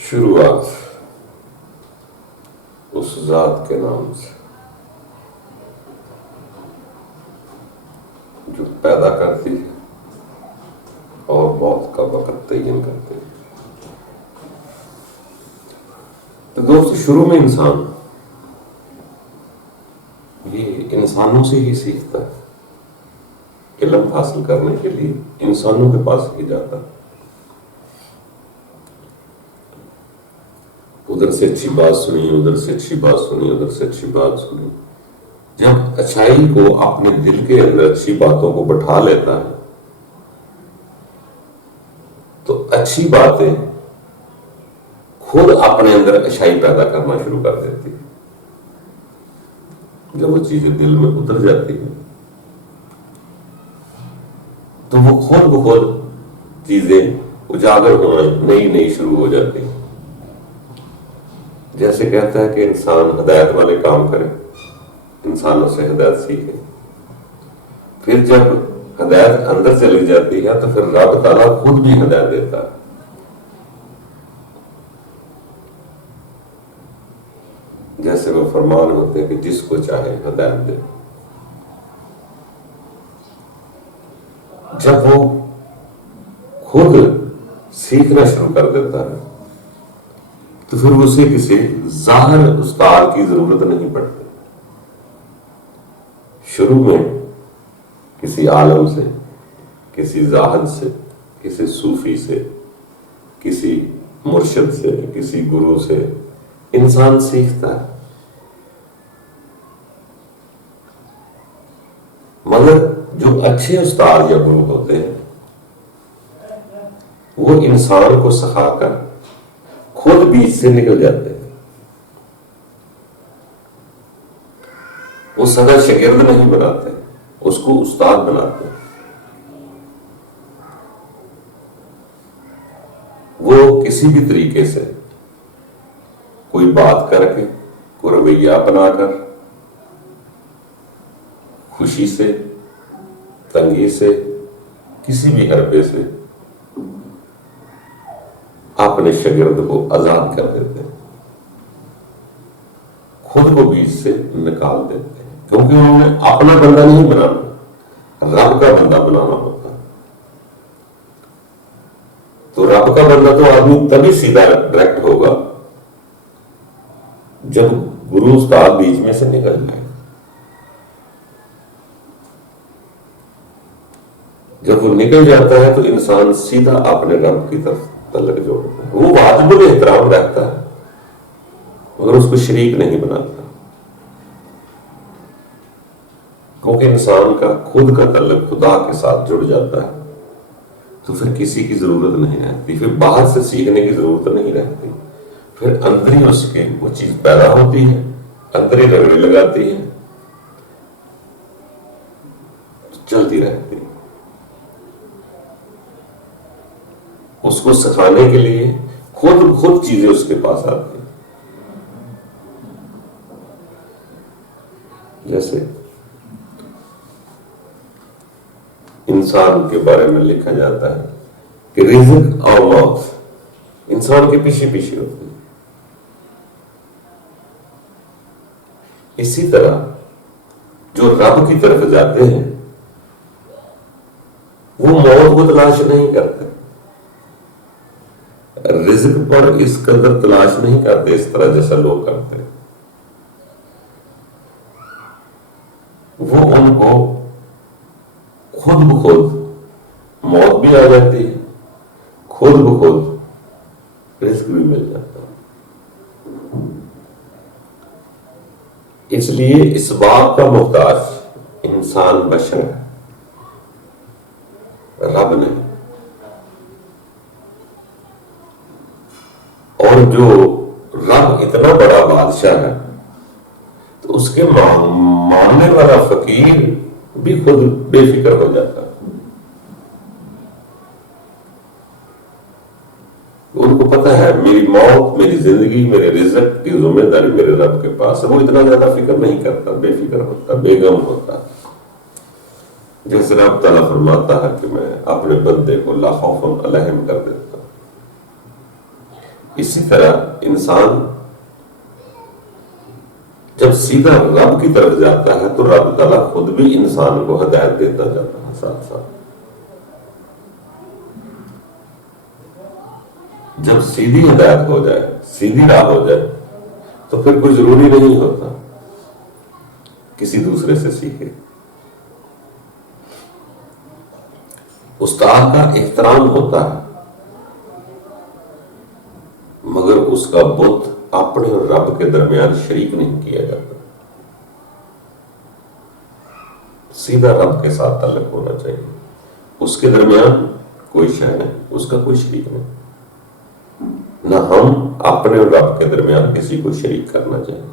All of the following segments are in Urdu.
شروعات اس ذات کے نام سے جو پیدا کرتی ہے اور موت کا وقت تعین کرتی ہے۔ تو دوست، شروع میں انسان یہ انسانوں سے ہی سیکھتا ہے۔ علم حاصل کرنے کے لیے انسانوں کے پاس ہی جاتا ہے، ادھر سے اچھی بات سنی، ادھر سے اچھی بات سنی، ادھر سے اچھی بات سنی۔ جب اچھائی کو اپنے دل کے اندر اچھی باتوں کو بٹھا لیتا ہے تو اچھی باتیں خود اپنے اندر اچھائی پیدا کرنا شروع کر دیتی ہے۔ جب وہ چیزیں دل میں اتر جاتی ہیں تو وہ خود بخود چیزیں اجاگر ہونا نئی شروع ہو جاتی ہیں۔ جیسے کہتا ہے کہ انسان ہدایت والے کام کرے، انسانوں سے ہدایت سیکھے، پھر جب ہدایت اندر چلی جاتی ہے تو پھر رب تعالیٰ خود بھی ہدایت دیتا ہے۔ جیسے وہ فرمان ہوتے ہیں کہ جس کو چاہے ہدایت دے۔ جب وہ خود سیکھنا شروع کر دیتا ہے تو پھر اسے کسی ظاہر استاد کی ضرورت نہیں پڑتی۔ شروع میں کسی عالم سے، کسی زاہد سے، کسی صوفی سے، کسی مرشد سے، کسی گرو سے انسان سیکھتا ہے، مگر جو اچھے استاد یا گرو ہوتے ہیں وہ انسان کو سکھا کر خود بیچ سے نکل جاتے ہیں۔ وہ سدا شاگرد نہیں بناتے، اس کو استاد بناتے ہیں۔ وہ کسی بھی طریقے سے کوئی بات کر کے، کوئی رویہ بنا کر، خوشی سے، تنگی سے، کسی بھی حربے سے اپنے شاگرد کو آزاد کر دیتے ہیں، خود کو بیچ سے نکال دیتے ہیں، کیونکہ انہوں نے اپنا بندہ نہیں بنانا، رب کا بندہ بنانا ہوتا ہے۔ تو رب کا بندہ تو آدمی تبھی سیدھا ڈائریکٹ ہوگا جب گرو استاد بیچ میں سے نکل جائے۔ جب وہ نکل جاتا ہے تو انسان سیدھا اپنے رب کی طرف تعلق جوڑتا ہے۔ وہ واجب الاحترام رہتا ہے مگر اس کو شریک نہیں بناتا، کیونکہ انسان کا خود کا تعلق خدا کے ساتھ جڑ جاتا ہے تو پھر کسی کی ضرورت نہیں رہتی، پھر باہر سے سیکھنے کی ضرورت نہیں رہتی، پھر اندر ہی اس کی وہ چیز پیدا ہوتی ہے، اندر ہی رگڑے لگاتی ہے، چلتی رہتی ہے۔ اس کو سکھانے کے لیے خود چیزیں اس کے پاس آتی ہیں۔ جیسے انسان کے بارے میں لکھا جاتا ہے کہ رزق اور موت انسان کے پیچھے پیچھے ہوتی ہے۔ اسی طرح جو رب کی طرف جاتے ہیں وہ موت کو تلاش نہیں کرتے، رزق پر اس قدر تلاش نہیں کرتے اس طرح جیسا لوگ کرتے ہیں۔ وہ ان کو خود بخود موت بھی آ جاتی ہے، خود بخود رزق بھی مل جاتا ہے۔ اس لیے اس بات کا محتاج انسان بشر ہے، رب نہیں۔ اور جو رب اتنا بڑا بادشاہ ہے تو اس کے ماننے والا فقیر بھی خود بے فکر ہو جاتا ہے۔ ان کو پتہ ہے میری موت، میری زندگی، میرے رزق کی ذمہ داری میرے رب کے پاس ہے۔ وہ اتنا زیادہ فکر نہیں کرتا، بے فکر ہوتا، بے غم ہوتا۔ جیسے رب تعالیٰ فرماتا ہے کہ میں اپنے بندے کو لا خوف علیہم کر دیتا ہوں۔ اسی طرح انسان جب سیدھا رب کی طرف جاتا ہے تو رب تعالیٰ خود بھی انسان کو ہدایت دیتا جاتا ہے ساتھ ساتھ. جب سیدھی ہدایت ہو جائے، سیدھی راہ ہو جائے، تو پھر کوئی ضروری نہیں ہوتا کسی دوسرے سے سیکھے. استاد کا احترام ہوتا ہے، مگر اس کا بت اپنے اور رب کے درمیان شریک نہیں کیا جاتا. سیدھا رب کے ساتھ تعلق ہونا چاہیے. اس کے درمیان کوئی شے نہیں، اس کا کوئی شریک نہیں. نہ ہم اپنے اور رب کے درمیان کسی کو شریک کرنا چاہیے.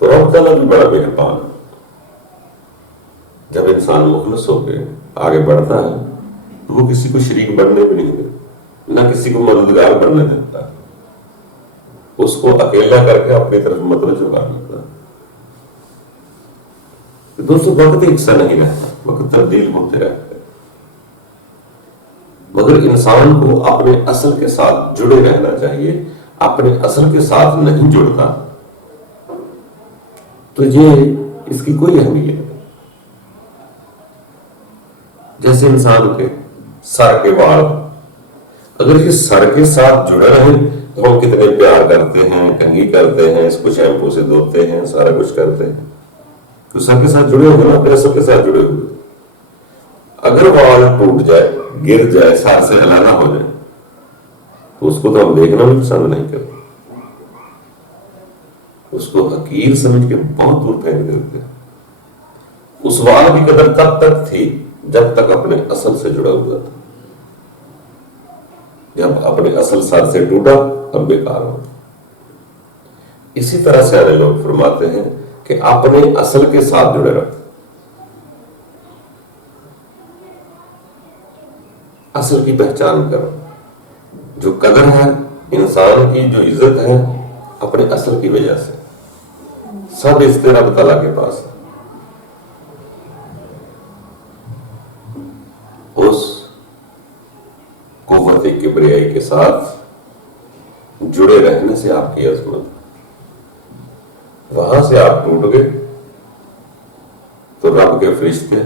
تو رب تعالیٰ بھی بڑا مہربان ہے. جب انسان مخلص ہو کے آگے بڑھتا ہے تو وہ کسی کو شریک بننے بھی نہیں دیتا، نہ کسی کو مددگار بننے دیتا. اس کو اکیلا کر کے اپنی طرف متوجہ کر لیتا. دوستوں وقت ایک سا نہیں رہتا، وقت تبدیل ہوتے رہتے، مگر انسان کو اپنے اصل کے ساتھ جڑے رہنا چاہیے. اپنے اصل کے ساتھ نہیں جڑتا تو یہ اس کی کوئی اہمیت نہیں. جیسے انسان کے سر کے بال، اگر یہ سر کے ساتھ جڑے رہیں تو ہم کتنے پیار کرتے ہیں، کنگھی کرتے ہیں، اس کو شیمپو سے دھوتے ہیں، سارا کچھ کرتے ہیں. تو سر کے ساتھ جڑے ہوئے نا، اپنے اصل کے ساتھ جڑے ہوئے. اگر بال ٹوٹ جائے، گر جائے، سر سے ہلانا ہو جائے تو اس کو تو ہم دیکھنا بھی پسند نہیں کرتے. اس کو حقیر سمجھ کے بہت دور پھینک دیتے ہیں. اس وال کی قدر تب تک تھی جب تک اپنے اصل سے جڑا ہوا تھا. جب اپنے اصل سر سے ٹوٹا اب بیکار ہو. اسی طرح سے آنے لوگ فرماتے ہیں کہ اپنے اصل کے ساتھ جڑے رہو. اصل کی پہچان کرو. جو قدر ہے انسان کی، جو عزت ہے، اپنے اصل کی وجہ سے. سب عزت رب تعالیٰ کے پاس ہے. اس قوت کبریائی کے ساتھ جڑے رہنے سے آپ کی عظمت. وہاں سے آپ ٹوٹ گئے تو رب کے فرشتے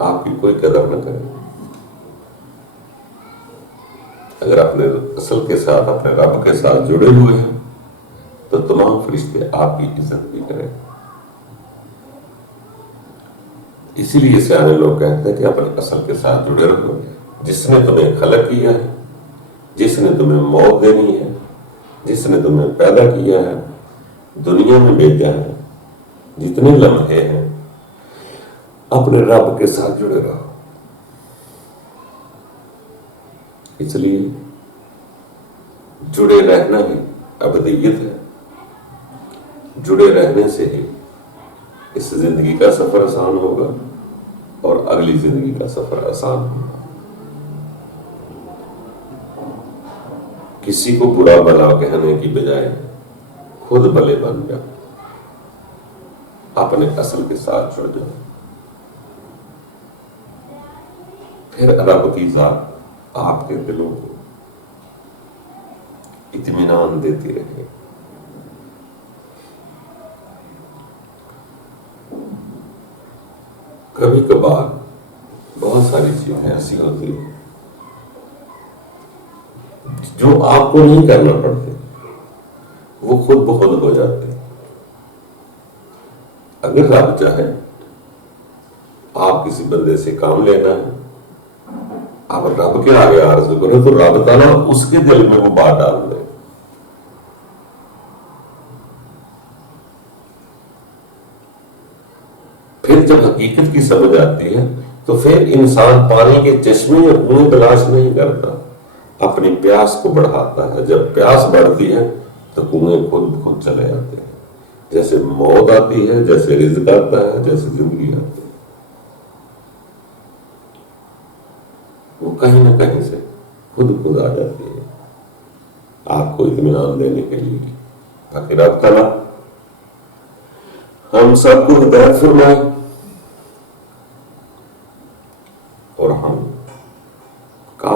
آپ کی کوئی قدر نہ کریں. اگر اپنے اصل کے ساتھ، اپنے رب کے ساتھ جڑے ہوئے ہیں تو تمام فرشتے آپ کی عزت بھی کریں. اسی لیے سیانے لوگ کہتے ہیں کہ اپنے اصل کے ساتھ جڑے رہو. جس نے تمہیں خلق کیا ہے، جس نے تمہیں موت دینی ہے، جس نے تمہیں پیدا کیا ہے، دنیا میں بھیجا ہے، جتنے لمحے ہیں اپنے رب کے ساتھ جڑے رہو. اس لیے جڑے رہنا ہی ابدیت ہے. جڑے رہنے سے ہی اس زندگی کا سفر آسان ہوگا اور اگلی زندگی کا سفر آسان ہوگا. کسی کو برا بھلا کہنے کی بجائے خود بھلے بن جاؤ. اپنے اصل کے ساتھ جڑ جاؤ. پھر رب کی ذات آپ کے دلوں کو اطمینان دیتی رہے. کبھی کبھار بہت ساری چیزیں ایسی ہوتی ہیں جو آپ کو نہیں کرنا پڑتے، وہ خود بخود ہو جاتے ہیں. اگر رب چاہے آپ کسی بندے سے کام لینا ہے، آپ رب کے آگے آرزو کریں تو رب تعالیٰ اس کے دل میں وہ بات ڈال دے. پھر جب حقیقت کی سمجھ آتی ہے تو پھر انسان پانی کے چشمے یا کنویں تلاش نہیں کرتا، اپنی پیاس کو بڑھاتا ہے. جب پیاس بڑھتی ہے تو کنویں خود چلے جاتے ہیں. جیسے موت آتی ہے، جیسے رزق آتا ہے، جیسے زندگی آتی ہے، وہ کہیں نہ کہیں سے خود آ جاتی ہے آپ کو اطمینان دینے کے لیے. باقی رب تعالیٰ ہم سب کو ہدایت فرمائے اور ہم